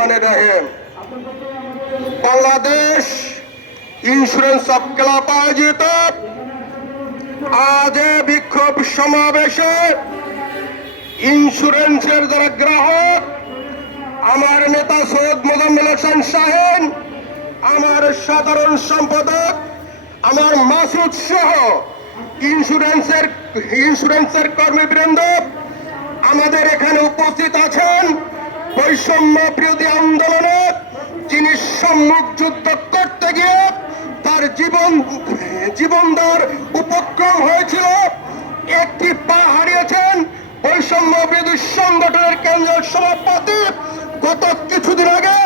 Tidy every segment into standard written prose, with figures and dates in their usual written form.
রহমানির রহিম। Bangladesh insurance of club আয়োজিত আজ বিক্ষোভ সমাবেশে ইন্স্যুরেন্সের যারা গ্রাহক, আমার নেতা সৈয়দ মোজাম্মেল হোসেন শাহীন, আমার সাধারণ সম্পাদক আমার মাসুদ সহ ইন্স্যুরেন্সের কর্মীবৃন্দ আমাদের এখানে উপস্থিত আছেন। বৈষম্য বিরোধী আন্দোলনে যিনি সম্মুখ যুদ্ধ করতে গিয়ে তার জীবন দেওয়ার উপক্রম হয়েছিল, একটি পা হারিয়েছেন বৈষম্য বিরোধী সংগঠনের কেন্দ্রীয় সভাপতি। গত কিছুদিন আগে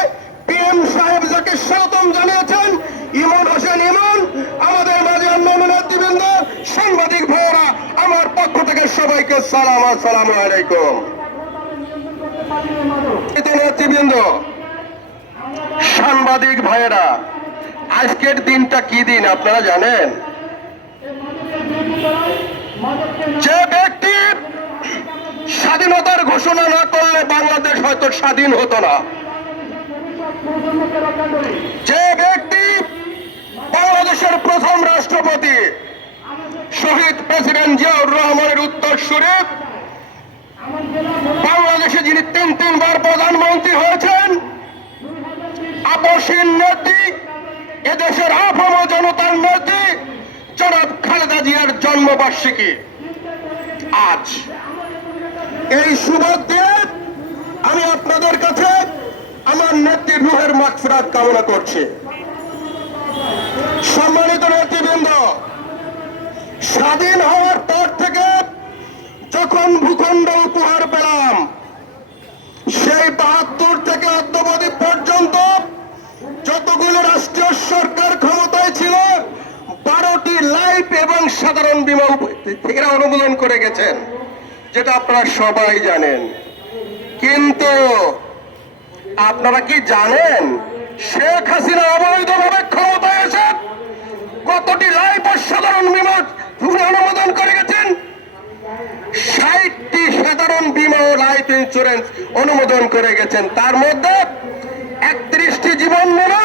পিএম সাহেব যাকে স্বাগতম জানিয়েছেন, ইমন হোসেন ইমন। আমাদের মাঝে অন্যান্য নেতৃবৃন্দ, সাংবাদিক ভাইয়েরা, আমার পক্ষ থেকে সবাইকে সালাম, আসসালামু আলাইকুম। নেতৃবৃন্দ, সাংবাদিক ভাইয়েরা, আজকের দিনটা কি দিন আপনারা জানেন? যে ব্যক্তি স্বাধীনতার ঘোষণা না করলে বাংলাদেশ হয়তো স্বাধীন হতো না, যে ব্যক্তি বাংলাদেশের প্রথম রাষ্ট্রপতি শহীদ প্রেসিডেন্ট জিয়াউর রহমানের উত্তরসূরি, বাংলাদেশে যিনি তিনবার প্রধানমন্ত্রী হয়েছেন, আপসহীন নেত্রী, এদেশের আপামর জনতার নেত্রী জনাব খালেদা জিয়ার জন্মবার্ষিকী আজ। এই শুভ দিনে আমি আপনাদের কাছে আমার নেত্রীর রুহের মাগফিরাত কামনা করছি। সম্মানিত নেতৃবৃন্দ, স্বাধীন হওয়ার পর থেকে যখন ভূখণ্ড উপহার পেলাম, সেই ৭২ থেকে অদ্যাবধি পর্যন্ত যতগুলো রাষ্ট্রীয় সরকার ক্ষমতায় ছিল, 12টি লাইফ এবং সাধারণ বীমা এরা অনুমোদন করে গেছেন, যেটা আপনারা সবাই জানেন। কিন্তু আপনারা কি জানেন শেখ হাসিনা অবৈধভাবে ক্ষমতায় এসে কতটি লাইফ ও সাধারণ বীমা অনুমোদন করে গেছেন? 60টি সাধারণ বীমা ও লাইফ ইন্স্যুরেন্স অনুমোদন করে গেছেন। তার মধ্যে 31টি জীবন বীমা,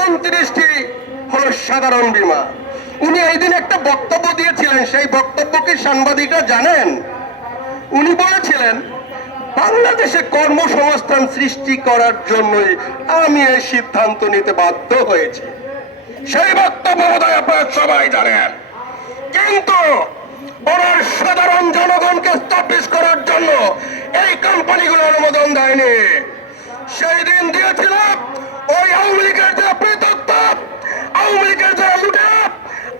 29টি হলো সাধারণ বীমা। উনি এই দিন একটা বক্তব্য দিয়েছিলেন, সেই বক্তব্য কি সাংবাদিকরা জানেন? উনি বলেছিলেন, বাংলাদেশে কর্মসংস্থান সৃষ্টি করার জন্যই আমি এই সিদ্ধান্ত নিতে বাধ্য হয়েছি। সেই বক্তব্য বোধহয় আপনারা সবাই জানেন। কিন্তু ওনার সাধারণ জনগণকে স্টাবলিশ করার জন্য এই কোম্পানিগুলো অনুমোদন দেয়নি। সেই দিন দিয়েছিল ওই আওয়ামী লীগের যারা প্রেতত্ব, আওয়ামী লীগের যারা লুটেরা,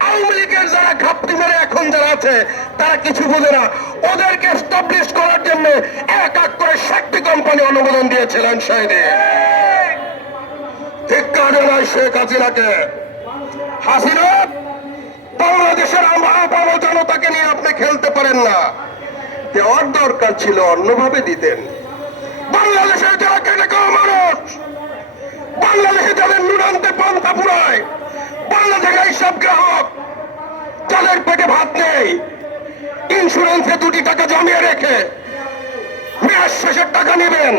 আওয়ামী লীগের যারা ঘাপটি মেরে এখন যারা আছে তারা কিছু বোঝে না, ওদেরকে স্টাবলিশ করার জন্য এক এক করে 60টি কোম্পানি অনুমোদন দিয়েছিলেন সেই দিন। ধিক্কার জানাই শেখ হাসিনাকে। হাসিনা, বাংলাদেশের আপামর জনতাকে নিয়ে আপনি খেলতে পারেন না। দেওয়ার দরকার ছিল অন্যভাবে দিতেন। বাংলাদেশের যারা কেটে খাওয়া মানুষ, বাংলাদেশে যাদের নুনান্তে পন্থা পুরায়, বাংলাদেশের এইসব গ্রাহক যাদের পেটে ভাত নেই, ইন্স্যুরেন্সে 2টি টাকা জমিয়ে রেখে মেয়াদ শেষের টাকা নেবেন,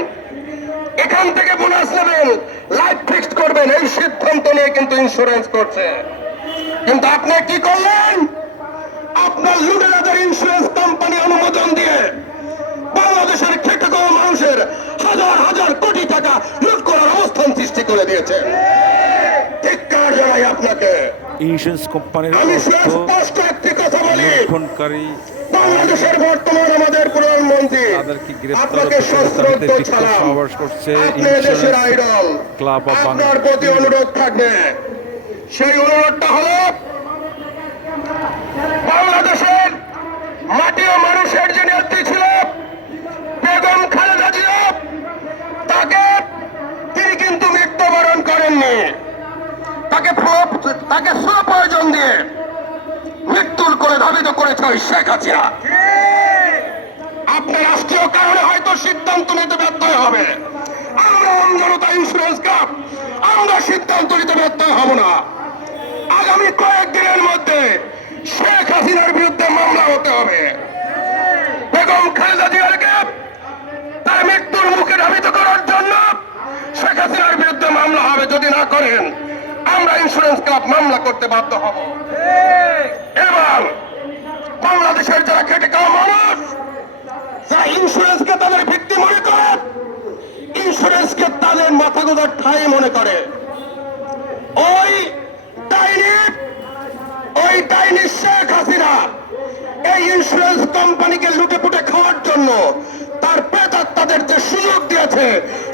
এখান থেকে বোনাস নেবেন, লাইফ ফিক্সড করবেন, এই সিদ্ধান্ত নিয়ে কিন্তু ইন্স্যুরেন্স করছে। কিন্তু আপনি কি করলেন? আপনার লুটেরাদের ইন্স্যুরেন্স কোম্পানি অনুমোদন দিয়ে বাংলাদেশের খেটে খাওয়া মানুষের হাজার হাজার কোটি টাকা লুট করার অবস্থান সৃষ্টি করে দিয়েছেন। ধিক্কার জানাই আপনাকে। ইন্স্যুরেন্স কোম্পানির আমি স্পষ্ট একটি কথা বলি, লুণ্ঠনকারী বাংলাদেশের বর্তমান আমাদের প্রধানমন্ত্রী তাদেরকে আপনাকে সশ্রদ্ধ ছাড়া করছে আপনি দেশের আইডল, ক্লাব অফ আপনার প্রতি অনুরোধ থাকবে। সেই অনুরোধটা হলো, বাংলাদেশের মাটি ও মানুষের যে নেত্রী ছিল বেগম খালেদা জিয়া, তিনি কিন্তু মৃত্যুবরণ করেননি। তাকে প্রয়োজন দিয়ে মৃত্যুর করে ধাবিত করেছে ওই শেখ হাসিনা। আপনার রাষ্ট্রীয় কারণে হয়তো সিদ্ধান্ত নিতে ব্যর্থ হবে, আমরা জনতা ইন্স্যুরেন্স ক্লাব আমরা সিদ্ধান্ত নিতে ব্যর্থ হব না। আগামী কয়েকদিনের মধ্যে শেখ হাসিনার বিরুদ্ধে মামলা হতে হবে। বেগম খালেদা জিয়াকে তার মৃত্যুর মুখে ধাবিত করার জন্য মামলা হবে, যদি না করেন আমরা ইন্স্যুরেন্স ক্লাব মামলা করতে বাধ্য হব। এবং বাংলাদেশের যারা খেটে খাওয়া মানুষ, যারা ইন্স্যুরেন্সকে তাদের ভিত্তি মনে করে, ইন্স্যুরেন্সকে তাদের মাথা গোজার ঠাঁই মনে করে, ওই ডাইনি শেখ হাসিনা এই ইন্স্যুরেন্স কোম্পানিকে লুটে পুটে খাওয়ার জন্য তার তাদের যে সুযোগ দিয়েছে,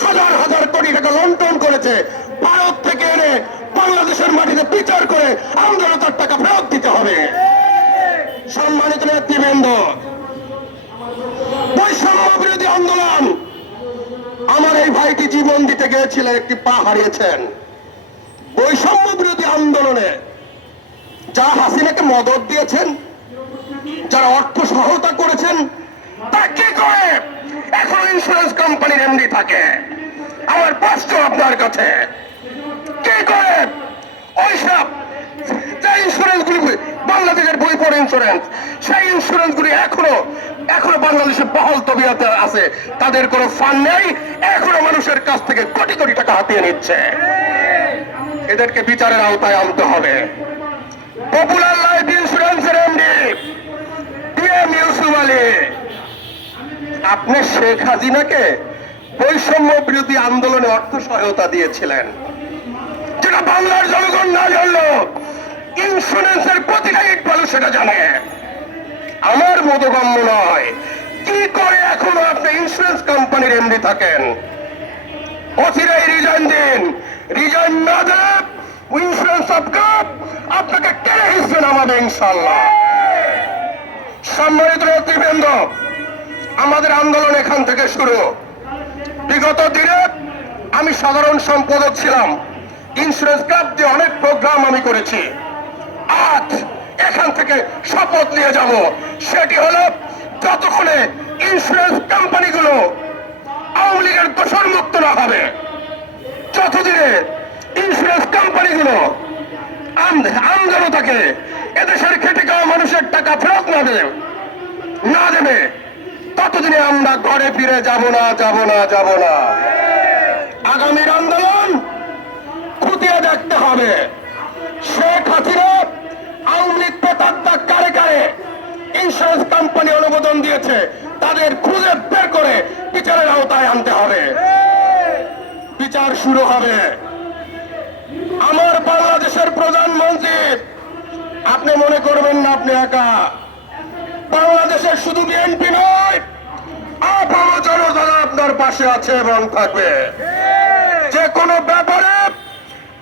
হাজার হাজার কোটি টাকা লন্ডন করেছে, ভারত থেকে এনে বাংলাদেশের মাটিতে বিচার করে আমাদেরও তার টাকা ফেরত দিতে হবে। সম্মানিত নেতৃবৃন্দ, বৈষম্য বিরোধী আন্দোলন, আমার এই ভাইটি জীবন দিতে গিয়েছিলেন, একটি পা হারিয়েছেন। বৈষম্য বিরোধী আন্দোলনে যারা হাসিনাকে মদত দিয়েছেন, যারা অর্থ সহায়তা করেছেন, তা কি করে এখন ইন্স্যুরেন্স কোম্পানির এমডি থাকে? আমার প্রশ্ন আপনার কাছে, কি করে ওইসব যে ইন্স্যুরেন্স গুলি, বাংলাদেশের বই পড়ে ইন্স্যুরেন্স, সেই ইন্স্যুরেন্স গুলি এখনো বাংলাদেশে বহাল তবিয়তে আছে, তাদের কোনো ফান্ড নেই, এখনো মানুষের কাছ থেকে কোটি কোটি টাকা হাতিয়ে নিচ্ছে। এদেরকে বিচারের আওতায় আনতে হবে। পপুলার লাইফ ইন্স্যুরেন্সের এমডি PM ইউসুফ আলী, আপনি শেখ হাসিনাকে বৈষম্য বিরোধী আন্দোলনে অর্থ সহায়তা দিয়েছিলেন, যেটা বাংলার জনগণ না জানলো, ইন্স্যুরেন্সের প্রতিটা ইট ভালো সেটা জানে। আমার বোধগম্য নয় কি করে এখনো আপনি ইন্স্যুরেন্স কোম্পানির এমডি থাকেন। অচিরেই রিজাইন দিন, রিজাইন না দেন ইন্স্যুরেন্স আপনাকে টেনে হিসেবে নামাবে ইনশাল্লাহ। সম্মানিত নেতৃবৃন্দ, আমাদের আন্দোলন এখান থেকে শুরু। বিগত দিনে আমি সাধারণ সম্পাদক ছিলাম, ইন্স্যুরেন্স ক্লাব দিয়ে অনেক প্রোগ্রাম আমি করেছি। আজ এখান থেকে শপথ নিয়ে যাব, সেটি হলো যতক্ষণে ইন্স্যুরেন্স কোম্পানিগুলো আওয়ামী লীগের দোষর মুক্ত না হবে, যতদিনে ইন্স্যুরেন্স কোম্পানিগুলো আমজনতাকে, এদেশের খেটে খাওয়া মানুষের টাকা ফেরত না দেবে, ততদিনে আমরা ঘরে ফিরে যাব না। আগামীর আন্দোলন খুঁটিয়ে দেখতে হবে। শেখ হাসিনা আওয়ামী লীগ প্রেতাত্মা কারে কারে ইন্স্যুরেন্স কোম্পানি অনুমোদন দিয়েছে, তাদের খুঁজে বের করে বিচারের আওতায় আনতে হবে। বিচার শুরু হবে। আমার বাংলাদেশের প্রধানমন্ত্রী, আপনি মনে করবেন না আপনি একা, বাংলাদেশের শুধু বিএনপি নয়, আপামর জনতা আপনার পাশে আছে এবং থাকবে। যে কোনো ব্যাপারে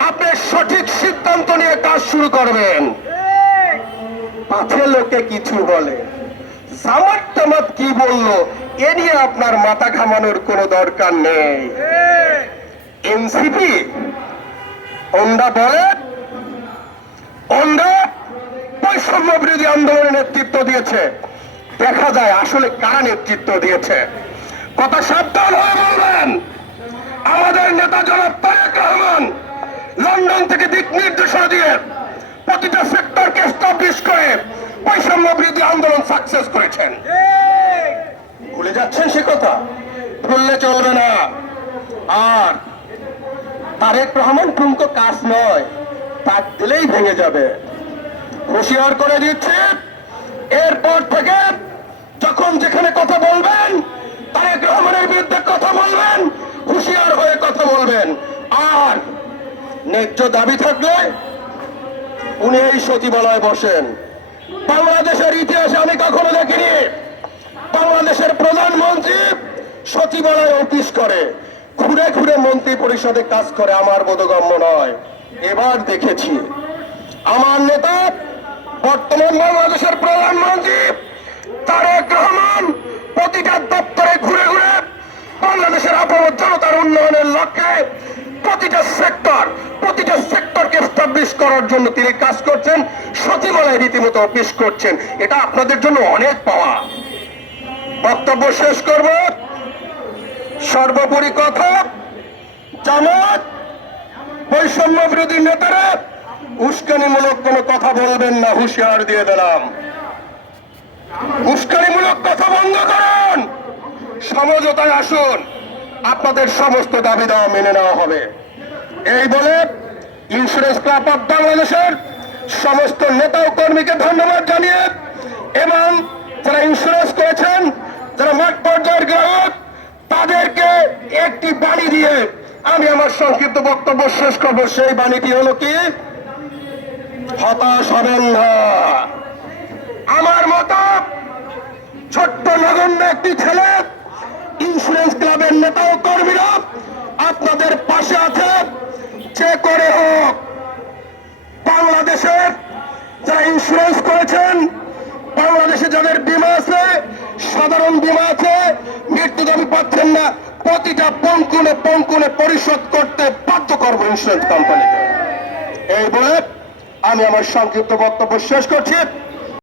আপনি সঠিক সিদ্ধান্ত নিয়ে কাজ শুরু করবেন। পাছে লোকে কিছু বলে, জামাত টামাত কি বললো, এ নিয়ে আপনার মাথা ঘামানোর কোনো দরকার নেই। এনসিপি ওন্দা বলেন, ওন্দা বৈষম্য বিরোধী আন্দোলনের নেতৃত্ব দিয়েছে, দেখা যায় আসলে কারা নেতৃত্ব দিয়েছে। কথা সাবধান হয়ে বলবেন। আমাদের নেতা জনাব তারেক রহমান লন্ডন থেকে দিক নির্দেশনা দিয়ে প্রতিটা সেক্টরকে এস্টাবলিশ করে বৈষম্য বিরোধী আন্দোলন সাকসেস করেছেন। ভুলে যাচ্ছেন সে কথা? ভুললে চলবে না। আর তারেক রহমান ঠুমকো কাজ নয়, তাক দিলেই ভেঙে যাবে। হুঁশিয়ার করে দিচ্ছে, এরপর থেকে যখন যেখানে কথা বলবেন, তারেক রহমানের বিরুদ্ধে কথা বলবেন, হুঁশিয়ার হয়ে কথা বলবেন। আর ন্যায্য দাবি থাকলে উনি এই সচিবালয়ে বসেন। বাংলাদেশের ইতিহাসে আমি কখনো দেখিনি বাংলাদেশের প্রধানমন্ত্রী সচিবালয়ে অফিস করে, ঘুরে ঘুরে মন্ত্রী পরিষদে কাজ করে। আমার বোধগম্য নয়। এবার দেখেছি আমার নেতা, বর্তমান বাংলাদেশের প্রধানমন্ত্রী তারেক রহমান প্রতিটা দপ্তরে ঘুরে ঘুরে বাংলাদেশের আপামর জনতার উন্নয়নের লক্ষ্যে প্রতিটা সেক্টরকে এস্টাবলিশ করার জন্য তিনি কাজ করছেন, সচিবালয়ে রীতিমতো অফিস করছেন। এটা আপনাদের জন্য অনেক পাওয়া। বক্তব্য শেষ করব। সর্বোপরি কথা, জামাত বৈষম্য বিরোধী নেতারা উস্কানিমূলক কোনো কথা বলবেন না, হুঁশিয়ার দিয়ে দিলাম। উস্কানিমূলক কথা বন্ধ করুন, সমঝোতায় আসুন, আপনাদের সমস্ত দাবি দাওয়া মেনে নেওয়া হবে। এই বলে ইন্স্যুরেন্স ক্লাব অফ বাংলাদেশের সমস্ত নেতা ও কর্মীকে ধন্যবাদ জানিয়ে এবং যারা ইন্স্যুরেন্স করেছেন, যারা মাঠ পর্যায়ের গ্রাহক, তাদেরকে একটি বাণী দিয়ে আমি আমার সংক্ষিপ্ত বক্তব্য শেষ করবো। সেই বাণীটি হলো কি, হতাশ হবেন না। আমার মতো ছোট্ট নগণ্য একটি ছেলে, ইন্স্যুরেন্স ক্লাবের নেতা ও কর্মীরা আপনাদের পাশে আছে। যে করে হোক বাংলাদেশের যারা ইন্স্যুরেন্স করেছেন, বাংলাদেশে যাদের বীমা আছে, সাধারণ বীমা আছে, মৃত্যু দাবি পাচ্ছেন না, প্রতিটা পঙ্কুনে পঙ্কুনে পরিশোধ করতে বাধ্য করবো ইন্স্যুরেন্স কোম্পানিকে। এই বলে আমি আমার সংক্ষিপ্ত বক্তব্য শেষ করছি।